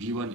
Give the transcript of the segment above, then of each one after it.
B1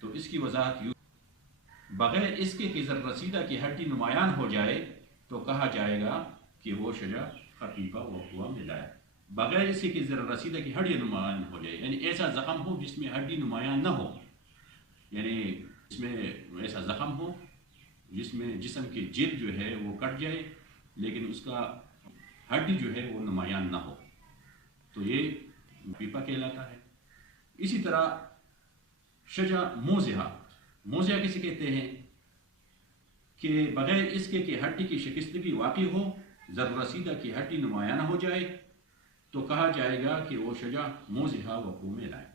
تو اس کی وضاحت یوں، بغیر اس کے کہ زر رسیدہ کی ہڈی نمایاں ہو جائے تو کہا جائے گا کہ وہ شجع خفیفہ وقوع میں لائے. بغیر اس کے کہ زر رسیدہ کی ہڈی نمایاں ہو جائے، یعنی ایسا زخم ہو جس میں ہڈی نمایاں نہ ہو، یعنی اس میں ایسا زخم ہو جس میں جسم کی جلد جو ہے وہ کٹ جائے لیکن اس کا ہڈی جو ہے وہ نمایاں نہ ہو، تو یہ پیپا کہلاتا ہے. اسی طرح شجع موضحہ، موضحہ کسے کہتے ہیں کہ بغیر اس کے کہ ہڈی کی شکستگی واقع ہو، زر رسیدہ کی ہڈی نمایاں نہ ہو جائے تو کہا جائے گا کہ وہ شجع موضحہ وقوع میں لائے.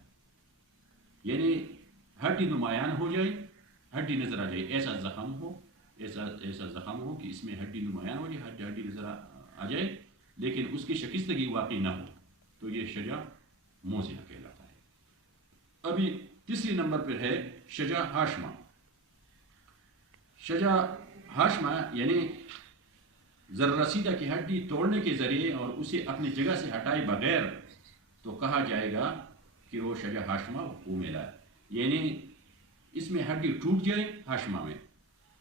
یعنی ہڈی نمایاں ہو جائے، ہڈی نظر آ جائے، ایسا زخم ہو، ایسا زخم ہو کہ اس میں ہڈی نمایاں ہو جائے، ہڈی نظر آ جائے لیکن اس کی شکستگی واقع نہ ہو، تو یہ شجع موضحہ کہلاتا ہے. ابھی تیسری نمبر پر ہے شجع ہاشمہ. شجع ہاشمہ یعنی زر رسیدہ کی ہڈی توڑنے کے ذریعے اور اسے اپنی جگہ سے ہٹائے بغیر تو کہا جائے گا کہ وہ شجع ہاشمہ وقوع میں لائے. یعنی اس میں ہڈی ٹوٹ جائے ہاشمہ میں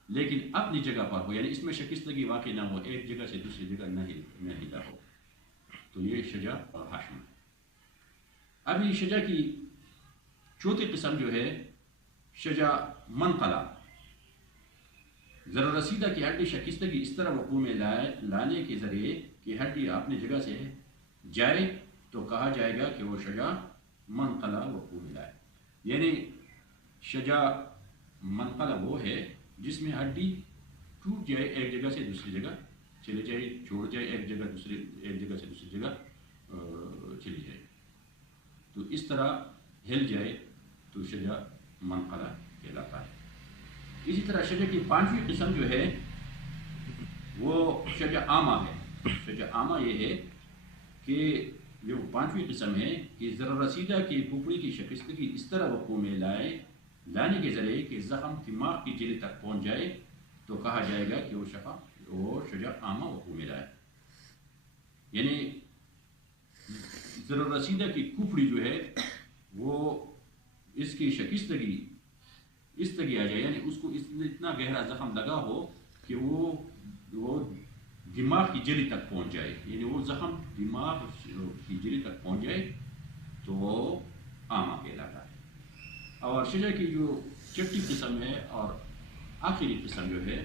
لیکن اپنی جگہ پر ہو، یعنی اس میں شکستگی واقع نہ ہو، ایک جگہ سے دوسری جگہ نہ ہلا ہو، تو یہ شجع ہاشمہ ہے. ابھی شجع کی چوتھی قسم جو ہے شجع منقلہ. زر رسیدہ کی ہڈی شکستگی اس طرح وقوع میں لانے کے ذریعے کہ ہڈی اپنی جگہ سے جائے تو کہا جائے گا کہ وہ شجع منقلہ وقوع میں لائے. یعنی شجع منقلہ وہ ہے جس میں ہڈی ٹوٹ جائے، ایک جگہ سے دوسری جگہ چلے جائے، چھوڑ جائے، ایک جگہ سے دوسری جگہ چلی جائے، تو اس طرح ہل جائے تو شجع منقلہ کہلاتا ہے. اسی طرح شجع کی پانچویں قسم جو ہے وہ شجع عامہ ہے. شجع عامہ یہ ہے کہ جو پانچویں قسم ہے کہ زر رسیدہ کی پھپڑی کی شکستگی اس طرح وقوع میں لانے کے ذریعے کہ زخم دماغ کی جلد تک پہنچ جائے تو کہا جائے گا کہ وہ شجع عامہ وقوع میں لائے. یعنی زر رسیدہ کی کھپڑی جو ہے وہ اس کی شکستگی اس طرح آ جائے، یعنی اس کو اتنا گہرا زخم لگا ہو کہ وہ دماغ کی جلی تک پہنچ جائے، یعنی وہ زخم دماغ کی جلی تک پہنچ جائے تو وہ عامہ کہلاتا ہے. اور شجع کی جو چھٹی قسم ہے اور آخری قسم جو ہے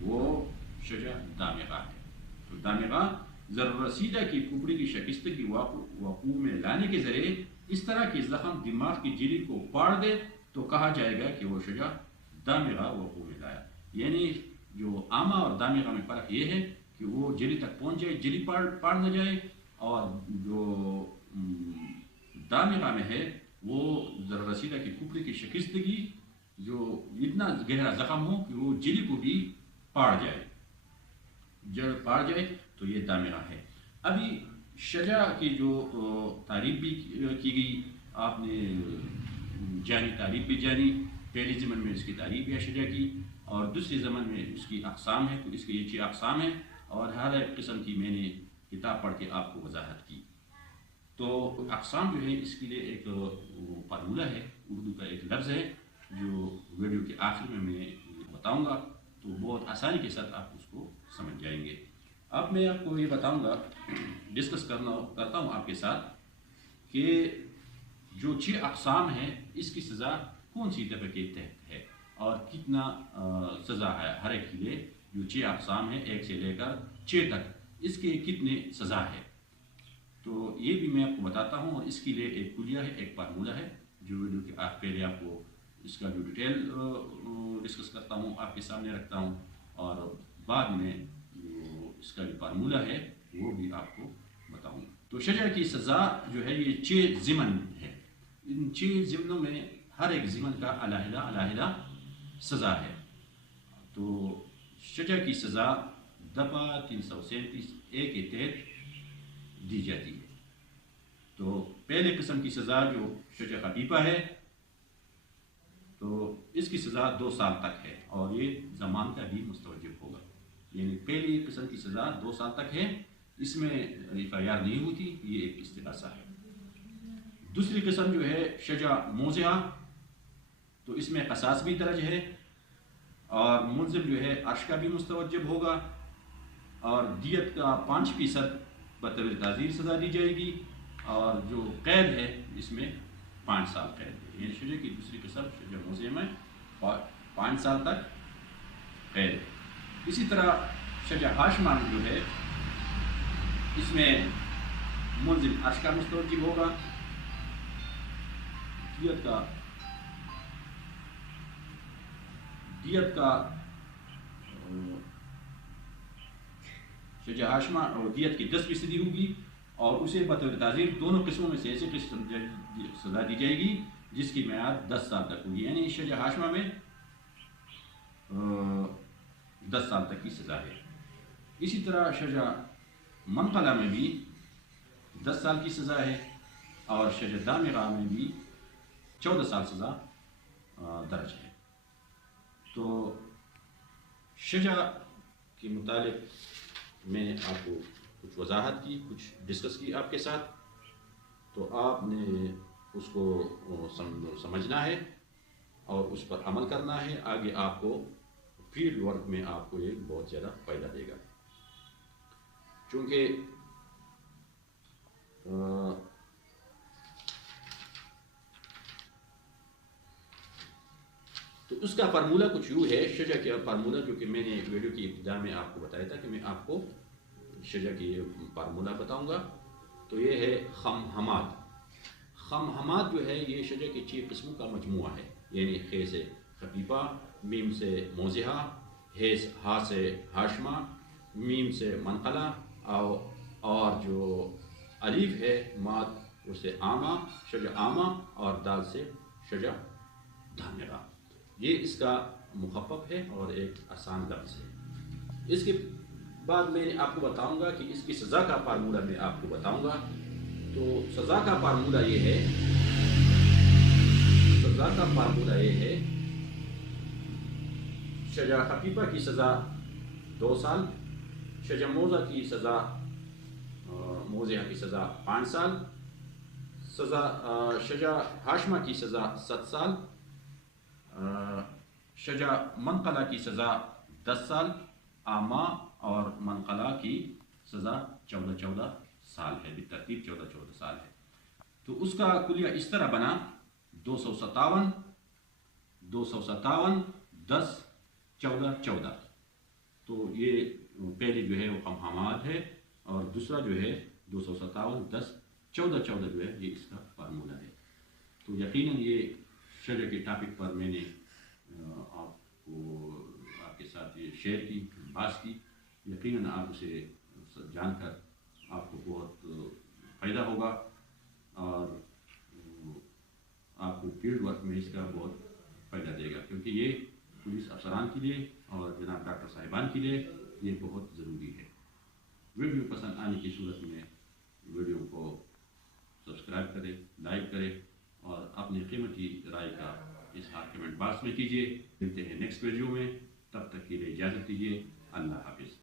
وہ شجع دامغہ ہے. تو دامغہ زر رسیدہ کی پھپڑی کی شکستگی وقوع میں لانے کے ذریعے اس طرح کی زخم دماغ کی جلی کو پاڑ دے تو کہا جائے گا کہ وہ شجع دامغہ وقوع میں لایا. یعنی جو عامہ اور دامغہ میں فرق یہ ہے کہ وہ جلی تک پہنچ جائے، جلی پاڑ نہ جائے، اور جو دامغہ میں ہے وہ زر رسیدہ کی کھپڑی کی شکستگی جو اتنا گہرا زخم ہو کہ وہ جلی کو بھی پاڑ جائے، جب پاڑ جائے تو یہ دامغہ ہے. ابھی شجع کی جو تعریف بھی کی گئی، آپ نے جانی تعریف بھی جانی. پہلی ضمن میں اس کی تعریف ہے شجع کی، اور دوسری ضمن میں اس کی اقسام ہے. تو اس کی یہ 6 اقسام ہیں اور ہر ایک قسم کی میں نے کتاب پڑھ کے آپ کو وضاحت کی. تو اقسام جو ہے اس کے لیے ایک فارمولہ ہے، اردو کا ایک لفظ ہے جو ویڈیو کے آخر میں بتاؤں گا، تو بہت آسانی کے ساتھ آپ اس کو سمجھ جائیں گے. اب میں آپ کو یہ بتاؤں گا، ڈسکس کرتا ہوں آپ کے ساتھ کہ جو 6 اقسام ہیں اس کی سزا کون سی دفعہ کے تحت ہے اور کتنا سزا ہے ہر ایک کے لیے. جو 6 اقسام ہیں 1 سے لے کر 6 تک، اس کے کتنے سزا ہے تو یہ بھی میں آپ کو بتاتا ہوں. اور اس کے لیے ایک کلیہ ہے، ایک فارمولہ ہے جو ویڈیو کے پہلے آپ کو اس کا جو ڈیٹیل ڈسکس کرتا ہوں آپ کے سامنے رکھتا ہوں، اور بعد میں جو اس کا جو فارمولہ ہے وہ بھی آپ کو بتاؤں. تو شجع کی سزا جو ہے یہ 6 ضمن ہے. ان 6 ضمنوں میں ہر ایک ضمن کا علیحدہ سزا ہے. تو شجع کی سزا دفعہ 337A کے تحت دی جاتی ہے. تو پہلے قسم کی سزا جو شجع خفیفہ ہے تو اس کی سزا 2 سال تک ہے اور یہ ضمان کا بھی مستوجب ہوگا. یعنی پہلی قسم کی سزا 2 سال تک ہے، اس میں FIR نہیں ہوتی، یہ ایک استغاثہ ہے. دوسری قسم جو ہے شجع موضحہ، تو تو اس میں قصاص بھی درج ہے، اور ملزم جو ہے عرش کا بھی مستوجب ہوگا، اور دیت کا 5% بطور تعزیر سزا دی جائے گی، اور جو قید ہے اس میں 5 سال قید ہے، یعنی شجع کی دوسری قسم شجع موضع میں 5 سال تک قید ہے۔ اسی طرح شجع ہاشمہ جو ہے اس میں ملزم عرش کا مستوجب ہوگا، دیت کا شجع ہاشمہ اور دیت کی 10% ہوگی، اور اسے بطور تعزیر دونوں قسموں میں سے ایسے قسم سزا دی جائے گی جس کی میعاد 10 سال تک ہوگی، یعنی شجع ہاشمہ میں 10 سال تک کی سزا ہے۔ اسی طرح شجع منقلہ میں بھی 10 سال کی سزا ہے، اور شجع دامغہ میں بھی 14 سال سزا درج ہے۔ تو شجع کے متعلق میں نے آپ کو کچھ وضاحت کی، کچھ ڈسکس کی آپ کے ساتھ، تو آپ نے اس کو سمجھنا ہے اور اس پر عمل کرنا ہے، آگے آپ کو فیلڈ ورک میں آپ کو ایک بہت زیادہ فائدہ دے گا، چونکہ تو اس کا فارمولہ کچھ یوں ہے، شجع کا فارمولہ جو کہ میں نے ویڈیو کی ابتدا میں آپ کو بتایا تھا کہ میں آپ کو شجع کی فارمولہ بتاؤں گا، تو یہ ہے خمہمات۔ خمہمات جو ہے یہ شجع کی 6 قسموں کا مجموعہ ہے، یعنی خ سے خفیفہ، میم سے موضحہ، ہا سے ہاشمہ، میم سے منقلہ، اور جو الف ہے ماد اسے عامہ، شجع عامہ، اور دال سے شجع دامغہ۔ یہ اس کا مخفف ہے اور ایک آسان لفظ ہے۔ اس کے بعد میں آپ کو بتاؤں گا کہ اس کی سزا کا فارمولہ میں آپ کو بتاؤں گا۔ تو سزا کا فارمولہ یہ ہے، شجع خفیفہ کی سزا 2 سال، شجع موضع کی سزا موضحہ کی سزا 5 سال، شجع ہاشمہ کی سزا 7 سال، شجع منقلہ کی سزا 10 سال، عامہ اور منقلہ کی سزا 14 سال ہے، بالترتیب 14 سال ہے۔ تو اس کا کلیہ اس طرح بنا 257 10 14 تو یہ پہلی جو ہے وہ خمہمات ہے، اور دوسرا جو ہے 257 10 14 جو ہے یہ اس کا فارمولہ ہے۔ تو یقیناً یہ شجع کے ٹاپک پر میں نے آپ کے ساتھ یہ شیئر کی، بات کی، یقیناً آپ اسے جان کر آپ کو بہت فائدہ ہوگا، اور آپ کو فیلڈ ورک میں اس کا بہت فائدہ دے گا، کیونکہ یہ پولیس افسران کے لیے اور جناب ڈاکٹر صاحبان کے لیے یہ بہت ضروری ہے۔ ویڈیو پسند آنے کی صورت میں ویڈیو کو سبسکرائب کریں، لائک کریں، اور اپنی قیمتی رائے کا اظہار کمنٹ باکس میں کیجیے۔ ملتے ہیں نیکسٹ ویڈیو میں، تب تک کے لیے اجازت دیجیے، اللہ حافظ۔